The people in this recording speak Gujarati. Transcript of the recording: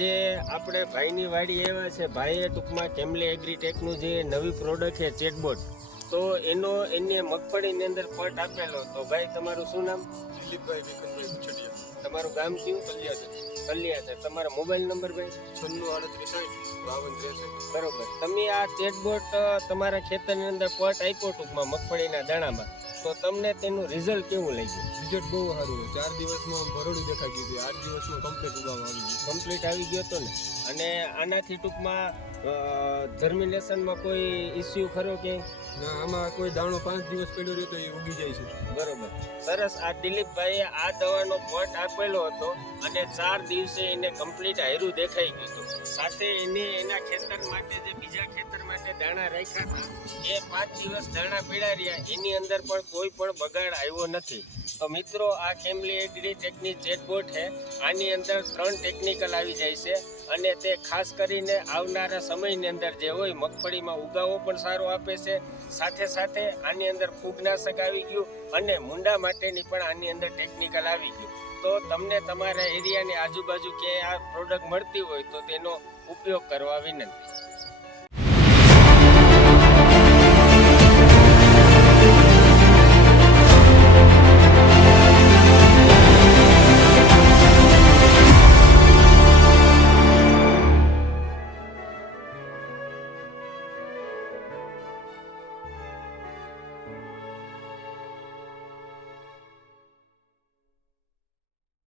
આજે આપણે ભાઈની વાડી આવ્યા છે. ભાઈએ ટૂંકમાં કેમલી એગ્રીટેકનું જે નવી પ્રોડક્ટ છે ચેટબોટ, તો એને મગફળીની અંદર પટ આપેલો. તો ભાઈ તમારું શું નામ? દિલીપભાઈ વિકનભાઈ ઉછડિયા. તમારું ગામ કયું? કલિયા છે. તમારો મોબાઈલ નંબર ભાઈ? 96385253. બરોબર. તમે આ ચેટબોટ તમારા ખેતરની અંદર પટ આપ્યો ટૂંકમાં મગફળીના દાણામાં, તો તમને તેનું રિઝલ્ટ કેવું લાગ્યું? રિઝલ્ટ બહુ સારું છે. 4 દિવસમાં ભરડું દેખાઈ ગયું હતું. 8 દિવસમાં કમ્પ્લીટ ઉગામ આવી ગયું. કમ્પ્લીટ આવી ગયો હતો ને? અને આનાથી ટૂંકમાં જર્મિનેશનમાં કોઈ ઇસ્યુ ખરો કે? ના, આમાં કોઈ દાણો 5 દિવસ પડ્યો રહ્યો તો એ ઉગી જાય છે. બરોબર, સરસ. આ દિલીપભાઈએ આ દવાનો પટ આપેલો હતો અને 4 દિવસે એને કમ્પ્લીટ હાયરું દેખાઈ ગયું હતું. સાથે એને એના ખેતર માટે જે બીજા ખેતર માટે દાણા રાખ્યા હતા એ 5 દિવસ દાણા પડ્યા રહ્યા, એની અંદર પણ કોઈ પણ બગાડ આવ્યો નથી. તો મિત્રો, આ કેમલી એગ્રીટેકની ચેટબોટ છે. આની અંદર 3 ટેકનિકલ આવી જાય છે અને તે ખાસ કરીને આવનારા સમયની અંદર જે હોય મગફળીમાં ઉગાવો પણ સારો આપે છે. સાથે સાથે આની અંદર ફૂગનાશક આવી ગયું અને મુંડા માટેની પણ આની અંદર ટેકનિકલ આવી ગયું. તો તમને તમારા એરિયાની આજુબાજુ ક્યાંય આ પ્રોડક્ટ મળતી હોય તો તેનો ઉપયોગ કરવા વિનંતી.